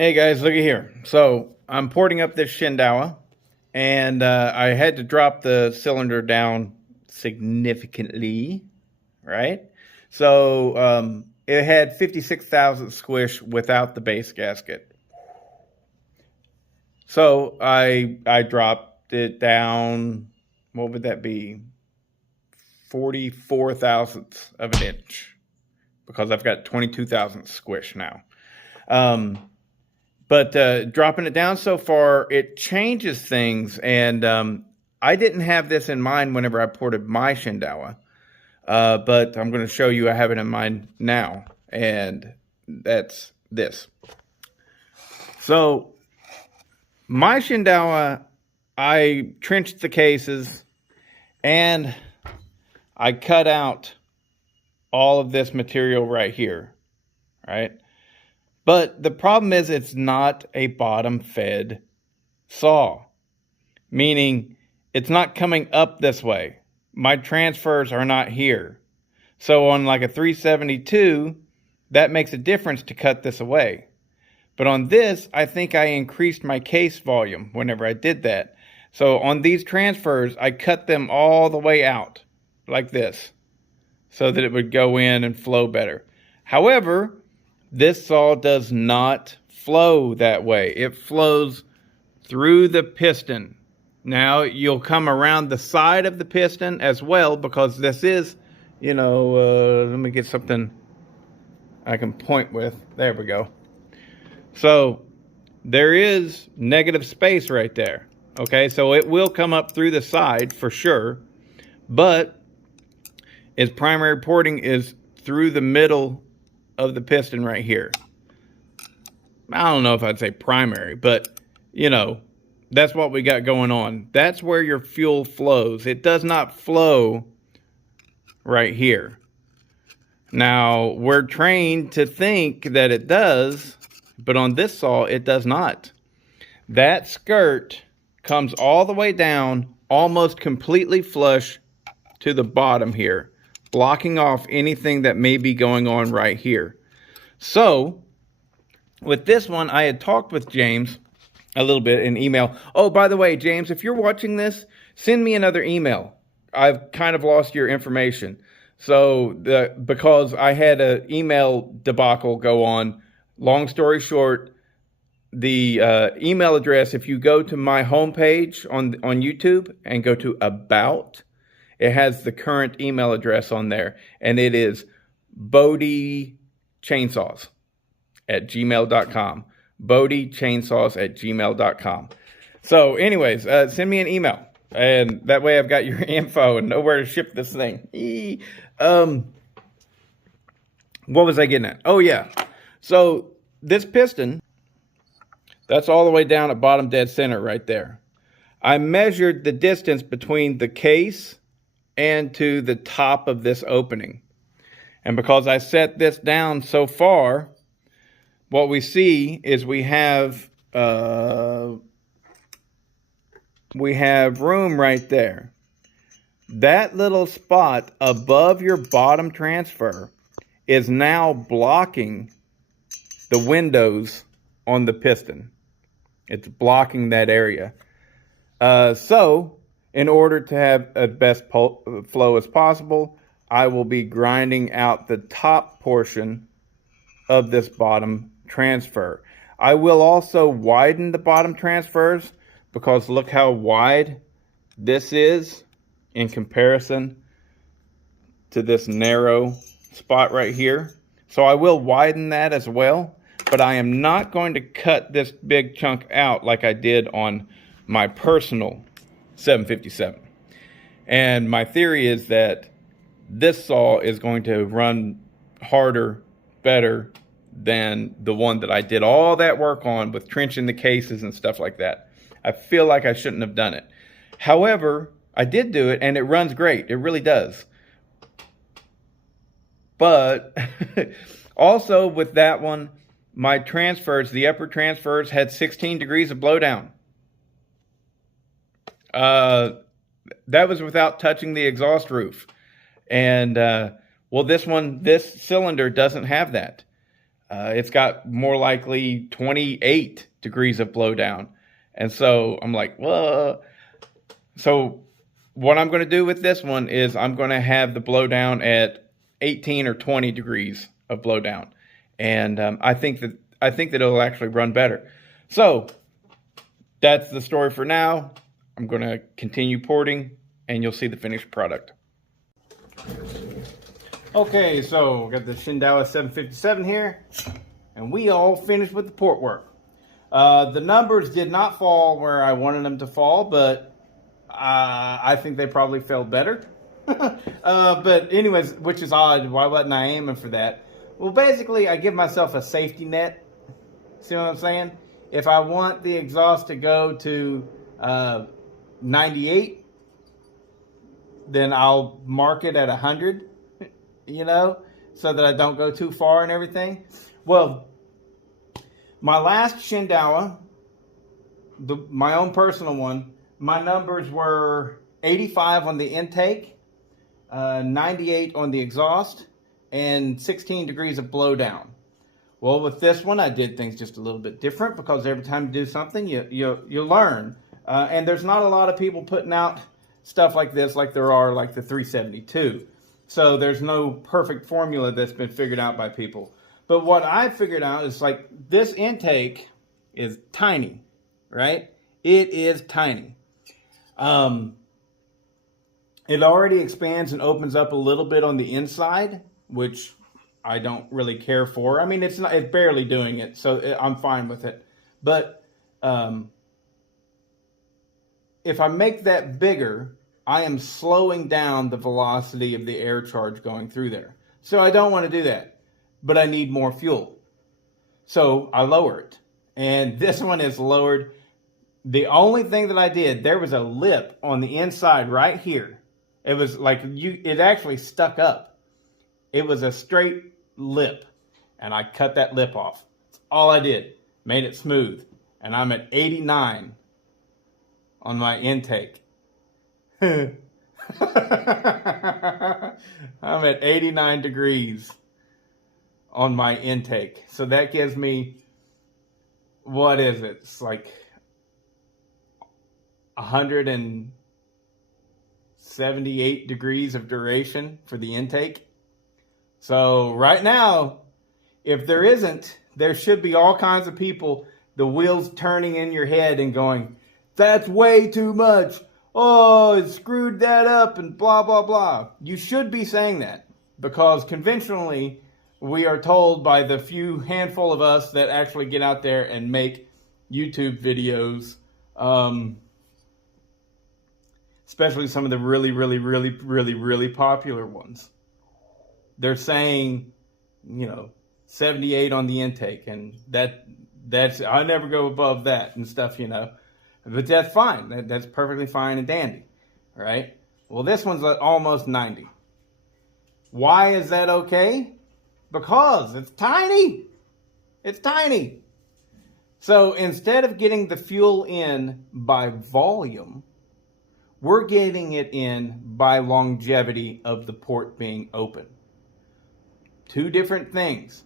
Hey guys, look at here. So I'm porting up this Shindaiwa, and I had to drop the cylinder down significantly, right? So it had 56,000 squish without the base gasket. So I dropped it down. What would that be? 44 thousandths of an inch, because I've got 22,000 squish now. But dropping it down so far, it changes things. And I didn't have this in mind whenever I ported my Shindaiwa. But I'm going to show you I have it in mind now. And that's this. So my Shindaiwa, I trenched the cases and I cut out all of this material right here, right? But the problem is it's not a bottom-fed saw, meaning it's not coming up this way. My transfers are not here. So on like a 372, that makes a difference to cut this away. But on this, I think I increased my case volume whenever I did that. So on these transfers, I cut them all the way out like this so that it would go in and flow better. However, this saw does not flow that way. It flows through the piston. Now, you'll come around the side of the piston as well, because this is, let me get something I can point with. There we go. So, there is negative space right there. Okay, so it will come up through the side for sure, but its primary porting is through the middle of the piston right here. I don't know if I'd say primary, but that's what we got going on. That's where your fuel flows. It does not flow right here. Now, we're trained to think that it does, but on this saw, it does not. That skirt comes all the way down, almost completely flush to the bottom here, blocking off anything that may be going on right here. So, with this one, I had talked with James a little bit in email. Oh, by the way, James, if you're watching this, send me another email. I've kind of lost your information. So, because I had an email debacle go on, long story short, the email address, if you go to my homepage on YouTube and go to About, it has the current email address on there, and it is bodiechainsaws@gmail.com. bodiechainsaws@gmail.com. So anyways, send me an email, and that way I've got your info and know where to ship this thing. What was I getting at? Oh yeah. So this piston, that's all the way down at bottom dead center right there. I measured the distance between the case and to the top of this opening. And because I set this down so far, what we see is we have room right there. That little spot above your bottom transfer is now blocking the windows on the piston. It's blocking that area. So, in order to have a best flow as possible, I will be grinding out the top portion of this bottom transfer. I will also widen the bottom transfers, because look how wide this is in comparison to this narrow spot right here. So I will widen that as well, but I am not going to cut this big chunk out like I did on my personal 757. And my theory is that this saw is going to run harder, better than the one that I did all that work on with trenching the cases and stuff like that. I feel like I shouldn't have done it. However, I did do it, and it runs great. It really does. But also with that one, my transfers, the upper transfers, had 16 degrees of blowdown. That was without touching the exhaust roof. And, well, this cylinder doesn't have that. it's got more likely 28 degrees of blowdown. And so I'm like, whoa. So what I'm going to do with this one is I'm going to have the blowdown at 18 or 20 degrees of blowdown. And I think that it'll actually run better. So that's the story for now. I'm going to continue porting, and you'll see the finished product. Okay, so we got the Shindaiwa 757 here, and we all finished with the port work. The numbers did not fall where I wanted them to fall, but I think they probably fell better. But anyways, which is odd. Why wasn't I aiming for that? Well, basically, I give myself a safety net. See what I'm saying? If I want the exhaust to go to 98, then I'll mark it at 100, you know, so that I don't go too far and everything. Well, my last Shindaiwa, my own personal one, my numbers were 85 on the intake, 98 on the exhaust, and 16 degrees of blowdown. Well, with this one, I did things just a little bit different because every time you do something, you learn. And there's not a lot of people putting out stuff like this like there are like the 372. So there's no perfect formula that's been figured out by people. But what I figured out is like this intake is tiny, right? It is tiny. It already expands and opens up a little bit on the inside, which I don't really care for. I mean, it's barely doing it, so I'm fine with it. But if I make that bigger, I am slowing down the velocity of the air charge going through there. So I don't want to do that, but I need more fuel. So I lower it. And this one is lowered. The only thing that I did, there was a lip on the inside right here. It was like, it actually stuck up. It was a straight lip, and I cut that lip off. That's all I did. Made it smooth. And I'm at 89 on my intake. I'm at 89 degrees on my intake. So that gives me, what is it? It's like 178 degrees of duration for the intake. So right now, if there isn't, there should be all kinds of people, the wheels turning in your head and going, that's way too much. Oh, it screwed that up and blah, blah, blah. You should be saying that because conventionally we are told by the few handful of us that actually get out there and make YouTube videos, especially some of the really popular ones. They're saying, 78 on the intake, and that's I never go above that and stuff, But that's fine. That's perfectly fine and dandy, right? Well, this one's almost 90. Why is that okay? Because it's tiny. It's tiny. So instead of getting the fuel in by volume, we're getting it in by longevity of the port being open. Two different things.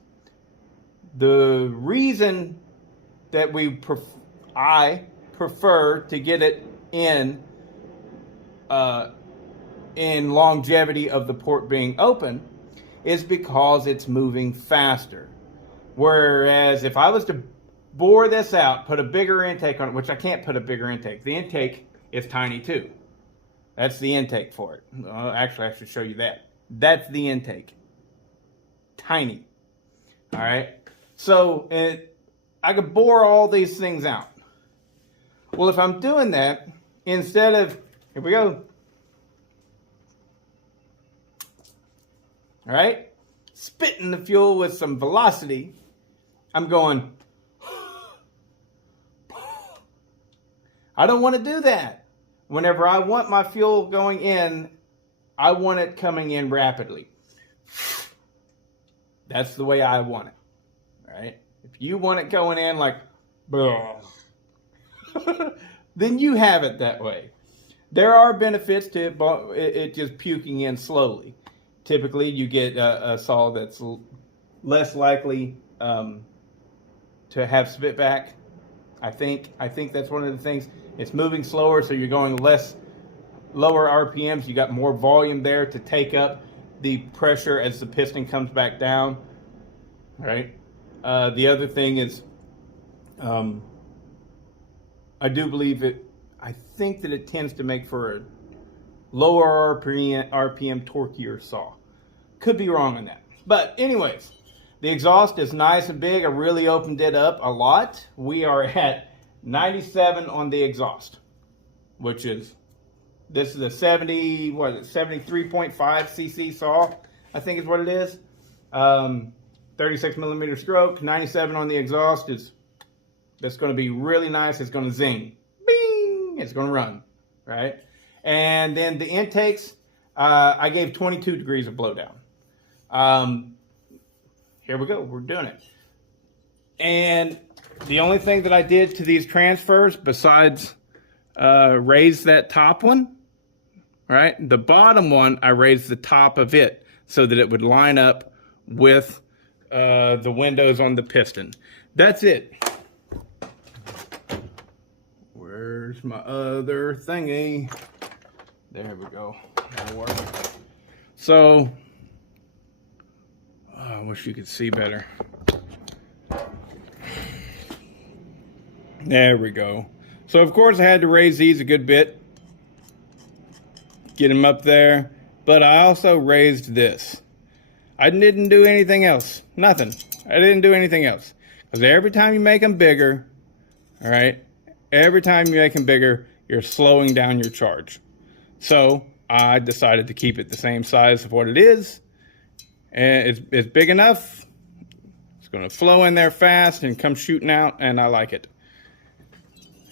The reason that I prefer to get it in longevity of the port being open is because it's moving faster. Whereas if I was to bore this out, put a bigger intake on it, which I can't put a bigger intake. The intake is tiny too. That's the intake for it. Actually, I should show you that. That's the intake. Tiny. All right. So I could bore all these things out. Well, if I'm doing that, instead of, here we go. All right. Spitting the fuel with some velocity, I'm going, I don't want to do that. Whenever I want my fuel going in, I want it coming in rapidly. That's the way I want it, right? If you want it going in like, then you have it that way. There are benefits to it just puking in slowly. Typically, you get a saw that's less likely to have spit back. I think that's one of the things. It's moving slower, so you're going lower RPMs. You got more volume there to take up the pressure as the piston comes back down. Right. The other thing is, I do believe it. I think that it tends to make for a lower RPM torqueier saw. Could be wrong on that. But anyways, the exhaust is nice and big. I really opened it up a lot. We are at 97 on the exhaust, which is, this is a 73.5 cc saw, I think is what it is. 36 millimeter stroke, 97 on the exhaust that's going to be really nice. It's going to zing, bing, it's going to run, right? And then the intakes, I gave 22 degrees of blowdown. Here we go, we're doing it. And the only thing that I did to these transfers besides raise that top one, right? The bottom one, I raised the top of it so that it would line up with the windows on the piston. That's it. Where's my other thingy? There we go. That'll work. So, I wish you could see better. There we go. So of course I had to raise these a good bit, get them up there, but I also raised this. I didn't do anything else. Nothing. I didn't do anything else. Because every time you make them bigger, all right, every time you make them bigger, you're slowing down your charge. So I decided to keep it the same size of what it is. And it's big enough. It's going to flow in there fast and come shooting out, and I like it.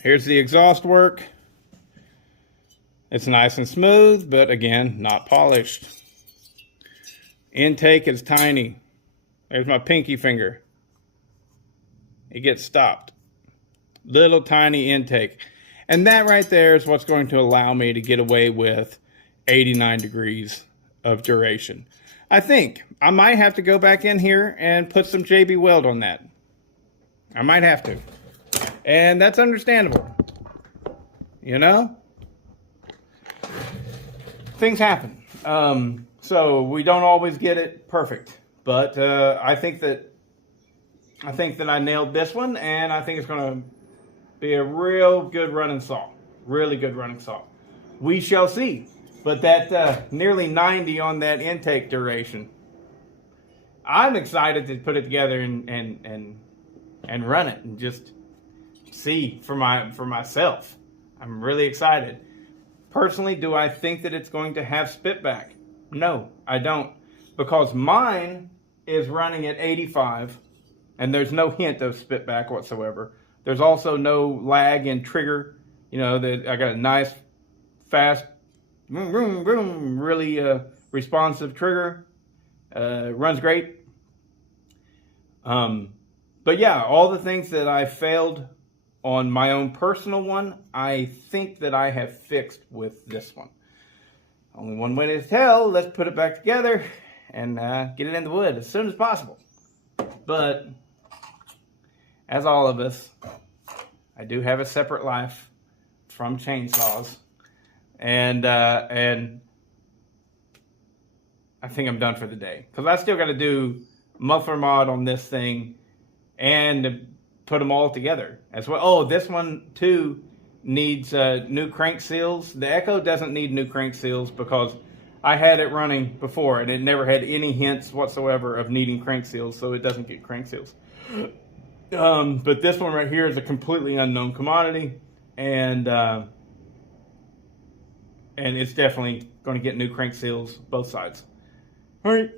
Here's the exhaust work. It's nice and smooth, but again, not polished. Intake is tiny. There's my pinky finger. It gets stopped. Little tiny intake. And that right there is what's going to allow me to get away with 89 degrees of duration. I think I might have to go back in here and put some JB Weld on that. I might have to. And that's understandable. You know? Things happen. So we don't always get it perfect. But I think that I nailed this one, and I think it's going to be a real good running saw. Really good running saw. We shall see. But that nearly 90 on that intake duration, I'm excited to put it together and run it and just see for myself. I'm really excited. Personally, do I think that it's going to have spitback? No, I don't, because mine is running at 85, and there's no hint of spitback whatsoever. There's also no lag in trigger. You know, that I got a nice, fast, really responsive trigger. Runs great. But yeah, all the things that I failed on my own personal one, I think that I have fixed with this one. Only one way to tell. Let's put it back together and get it in the wood as soon as possible. But as all of us, I do have a separate life from chainsaws, and I think I'm done for the day, because I still got to do muffler mod on this thing and put them all together as well. Oh, this one too needs new crank seals. The Echo doesn't need new crank seals because I had it running before and it never had any hints whatsoever of needing crank seals, so it doesn't get crank seals. But this one right here is a completely unknown commodity, and it's definitely going to get new crank seals both sides. All right.